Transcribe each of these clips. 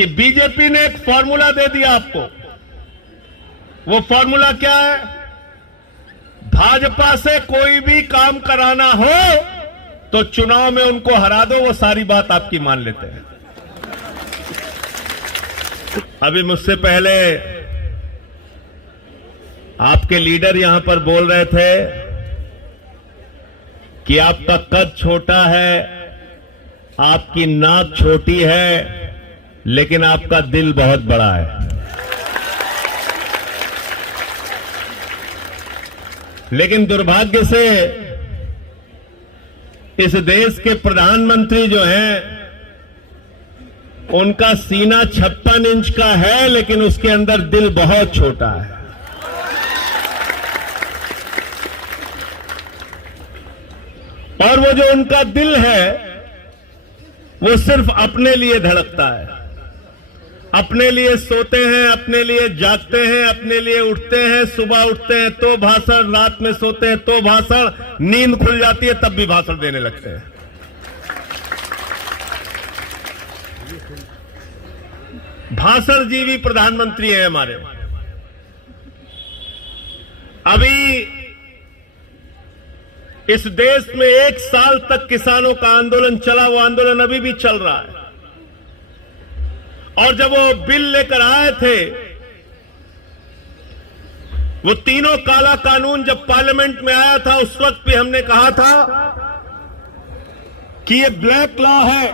कि बीजेपी ने एक फॉर्मूला दे दिया आपको। वो फॉर्मूला क्या है? भाजपा से कोई भी काम कराना हो तो चुनाव में उनको हरा दो, वो सारी बात आपकी मान लेते हैं। अभी मुझसे पहले आपके लीडर यहां पर बोल रहे थे कि आपका कद छोटा है, आपकी नाक छोटी है, लेकिन आपका दिल बहुत बड़ा है। लेकिन दुर्भाग्य से इस देश के प्रधानमंत्री जो हैं, उनका सीना 56 इंच का है, लेकिन उसके अंदर दिल बहुत छोटा है। और वो जो उनका दिल है, वो सिर्फ अपने लिए धड़कता है। अपने लिए सोते हैं, अपने लिए जागते हैं, अपने लिए उठते हैं। सुबह उठते हैं तो भाषण, रात में सोते हैं तो भाषण, नींद खुल जाती है तब भी भाषण देने लगते हैं। भाषण जीवी प्रधानमंत्री हैं हमारे। अभी इस देश में 1 साल तक किसानों का आंदोलन चला, वो आंदोलन अभी भी चल रहा है। और जब वो बिल लेकर आए थे, वो तीनों काला कानून जब पार्लियामेंट में आया था, उस वक्त भी हमने कहा था कि ये ब्लैक लॉ है,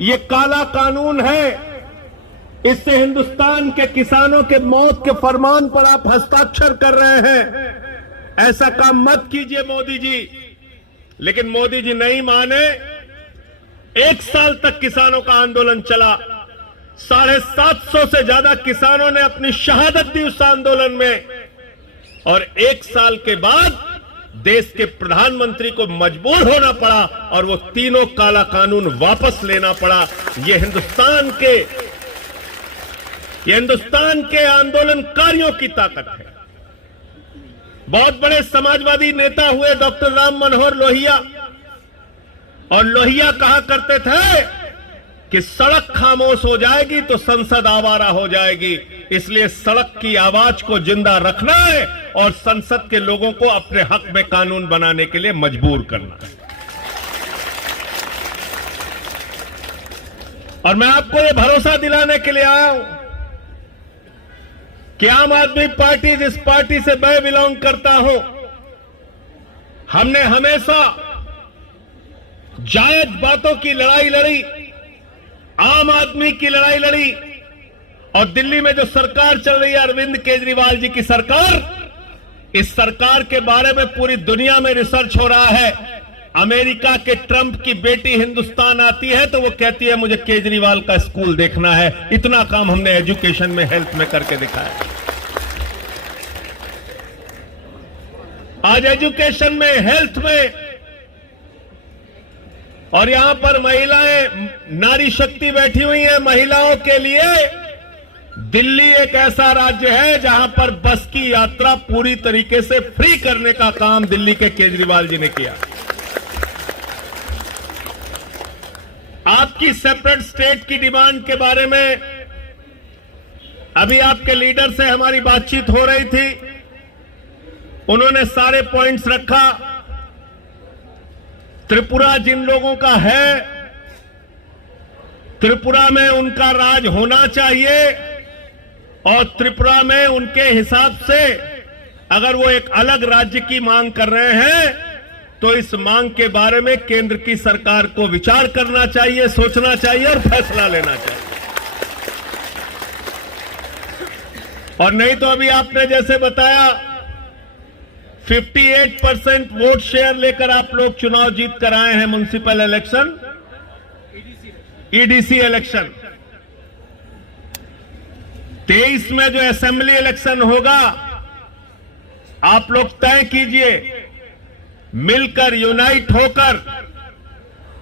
ये काला कानून है, इससे हिंदुस्तान के किसानों के मौत के फरमान पर आप हस्ताक्षर कर रहे हैं। ऐसा काम मत कीजिए मोदी जी। लेकिन मोदी जी नहीं माने। 1 साल तक किसानों का आंदोलन चला। 750 से ज्यादा किसानों ने अपनी शहादत दी उस आंदोलन में। और 1 साल के बाद देश के प्रधानमंत्री को मजबूर होना पड़ा और वो तीनों काला कानून वापस लेना पड़ा। ये हिंदुस्तान के आंदोलनकारियों की ताकत है। बहुत बड़े समाजवादी नेता हुए डॉक्टर राम मनोहर लोहिया, और लोहिया कहा करते थे कि सड़क खामोश हो जाएगी तो संसद आवारा हो जाएगी। इसलिए सड़क की आवाज को जिंदा रखना है और संसद के लोगों को अपने हक में कानून बनाने के लिए मजबूर करना है। और मैं आपको ये भरोसा दिलाने के लिए आया हूं कि आम आदमी पार्टी, जिस पार्टी से मैं बिलोंग करता हूं, हमने हमेशा जायज बातों की लड़ाई लड़ी, आम आदमी की लड़ाई लड़ी। और दिल्ली में जो सरकार चल रही है अरविंद केजरीवाल जी की सरकार, इस सरकार के बारे में पूरी दुनिया में रिसर्च हो रहा है। अमेरिका के ट्रंप की बेटी हिंदुस्तान आती है तो वो कहती है मुझे केजरीवाल का स्कूल देखना है। इतना काम हमने एजुकेशन में, हेल्थ में करके दिखाया। आज एजुकेशन में, हेल्थ में, और यहां पर महिलाएं, नारी शक्ति बैठी हुई है। महिलाओं के लिए दिल्ली एक ऐसा राज्य है जहां पर बस की यात्रा पूरी तरीके से फ्री करने का काम दिल्ली के केजरीवाल जी ने किया। आपकी सेपरेट स्टेट की डिमांड के बारे में अभी आपके लीडर से हमारी बातचीत हो रही थी। उन्होंने सारे पॉइंट्स रखा। त्रिपुरा जिन लोगों का है, त्रिपुरा में उनका राज होना चाहिए और त्रिपुरा में उनके हिसाब से अगर वो एक अलग राज्य की मांग कर रहे हैं तो इस मांग के बारे में केंद्र की सरकार को विचार करना चाहिए, सोचना चाहिए और फैसला लेना चाहिए। और नहीं तो अभी आपने जैसे बताया 58% वोट शेयर लेकर आप लोग चुनाव जीत कर आए हैं म्युनिसिपल इलेक्शन, ईडीसी इलेक्शन। 23 में जो असेंबली इलेक्शन होगा, आप लोग तय कीजिए, मिलकर, यूनाइट होकर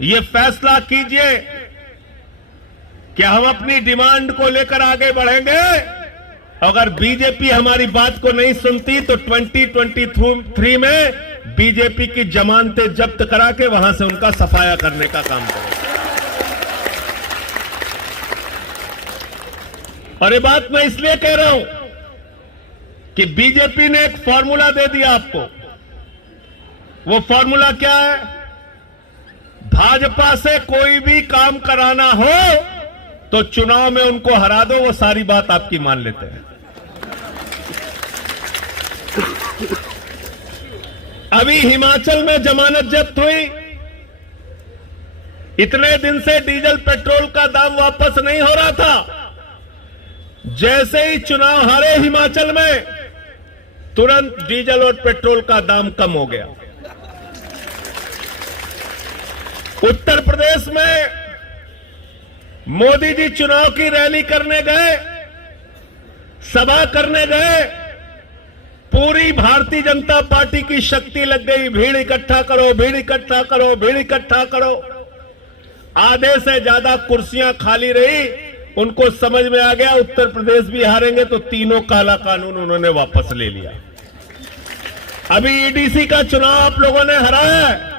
ये फैसला कीजिए कि हम अपनी डिमांड को लेकर आगे बढ़ेंगे। अगर बीजेपी हमारी बात को नहीं सुनती तो 2023 में बीजेपी की जमानतें जब्त करा के वहां से उनका सफाया करने का काम करेंगे। और ये बात मैं इसलिए कह रहा हूं कि बीजेपी ने एक फॉर्मूला दे दिया आपको। वो फॉर्मूला क्या है? भाजपा से कोई भी काम कराना हो तो चुनाव में उनको हरा दो, वो सारी बात आपकी मान लेते हैं। अभी हिमाचल में जमानत जब्त हुई, इतने दिन से डीजल पेट्रोल का दाम वापस नहीं हो रहा था। जैसे ही चुनाव हारे हिमाचल में, तुरंत डीजल और पेट्रोल का दाम कम हो गया। उत्तर प्रदेश में मोदी जी चुनाव की रैली करने गए, सभा करने गए, पूरी भारतीय जनता पार्टी की शक्ति लग गई। भीड़ इकट्ठा करो, भीड़ इकट्ठा करो, भीड़ इकट्ठा करो। आधे से ज्यादा कुर्सियां खाली रही। उनको समझ में आ गया उत्तर प्रदेश भी हारेंगे, तो तीनों काला कानून उन्होंने वापस ले लिया। अभी ईडीसी का चुनाव आप लोगों ने हराया है,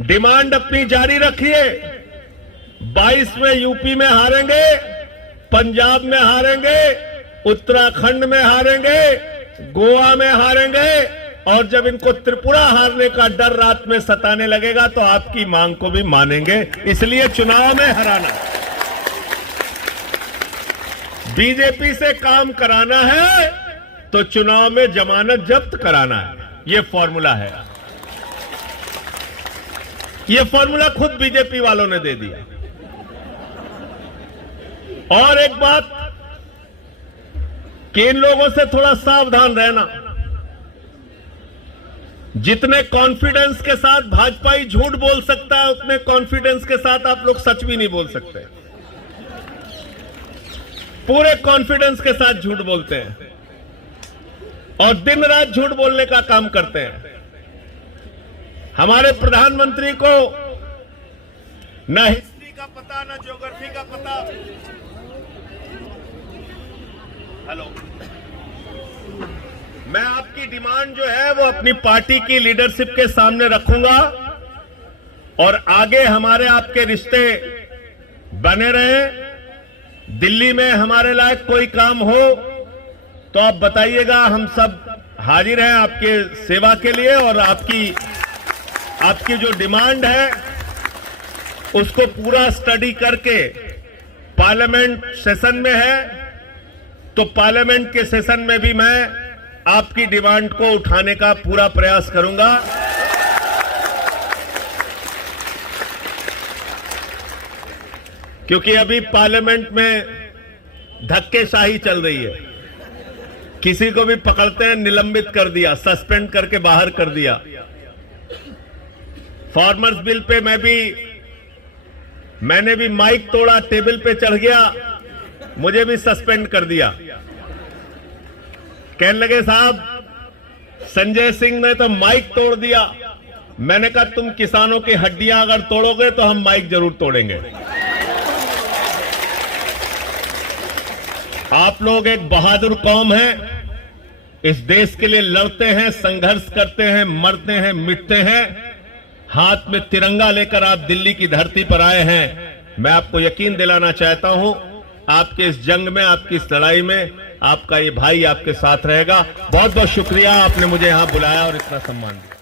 डिमांड अपनी जारी रखिए। 22 में यूपी में हारेंगे, पंजाब में हारेंगे, उत्तराखंड में हारेंगे, गोवा में हारेंगे, और जब इनको त्रिपुरा हारने का डर रात में सताने लगेगा तो आपकी मांग को भी मानेंगे। इसलिए चुनाव में हराना, बीजेपी से काम कराना है तो चुनाव में जमानत जब्त कराना है। यह फॉर्मूला है, यह फॉर्मूला खुद बीजेपी वालों ने दे दिया। और एक बात कि इन लोगों से थोड़ा सावधान रहना। जितने कॉन्फिडेंस के साथ भाजपाई झूठ बोल सकता है, उतने कॉन्फिडेंस के साथ आप लोग सच भी नहीं बोल सकते। पूरे कॉन्फिडेंस के साथ झूठ बोलते हैं और दिन रात झूठ बोलने का काम करते हैं। हमारे प्रधानमंत्री को न हिस्ट्री का पता, न ज्योग्राफी का पता। हेलो, मैं आपकी डिमांड जो है वो अपनी पार्टी की लीडरशिप के सामने रखूंगा और आगे हमारे आपके रिश्ते बने रहे। दिल्ली में हमारे लायक कोई काम हो तो आप बताइएगा, हम सब हाजिर हैं आपके सेवा के लिए। और आपकी जो डिमांड है उसको पूरा स्टडी करके, पार्लियामेंट सेशन में है तो पार्लियामेंट के सेशन में भी मैं आपकी डिमांड को उठाने का पूरा प्रयास करूंगा। क्योंकि अभी पार्लियामेंट में धक्केशाही चल रही है। किसी को भी पकड़ते हैं, निलंबित कर दिया, सस्पेंड करके बाहर कर दिया। फार्मर्स बिल पे मैंने भी माइक तोड़ा, टेबल पे चढ़ गया, मुझे भी सस्पेंड कर दिया। कहने लगे साहब संजय सिंह ने तो माइक तोड़ दिया। मैंने कहा तुम किसानों की हड्डियां अगर तोड़ोगे तो हम माइक जरूर तोड़ेंगे। आप लोग एक बहादुर कौम है, इस देश के लिए लड़ते हैं, संघर्ष करते हैं, मरते हैं, मिटते हैं। हाथ में तिरंगा लेकर आप दिल्ली की धरती पर आए हैं। मैं आपको यकीन दिलाना चाहता हूं, आपके इस जंग में, आपकी इस लड़ाई में आपका ये भाई आपके साथ रहेगा। बहुत बहुत शुक्रिया, आपने मुझे यहां बुलाया और इतना सम्मान दिया।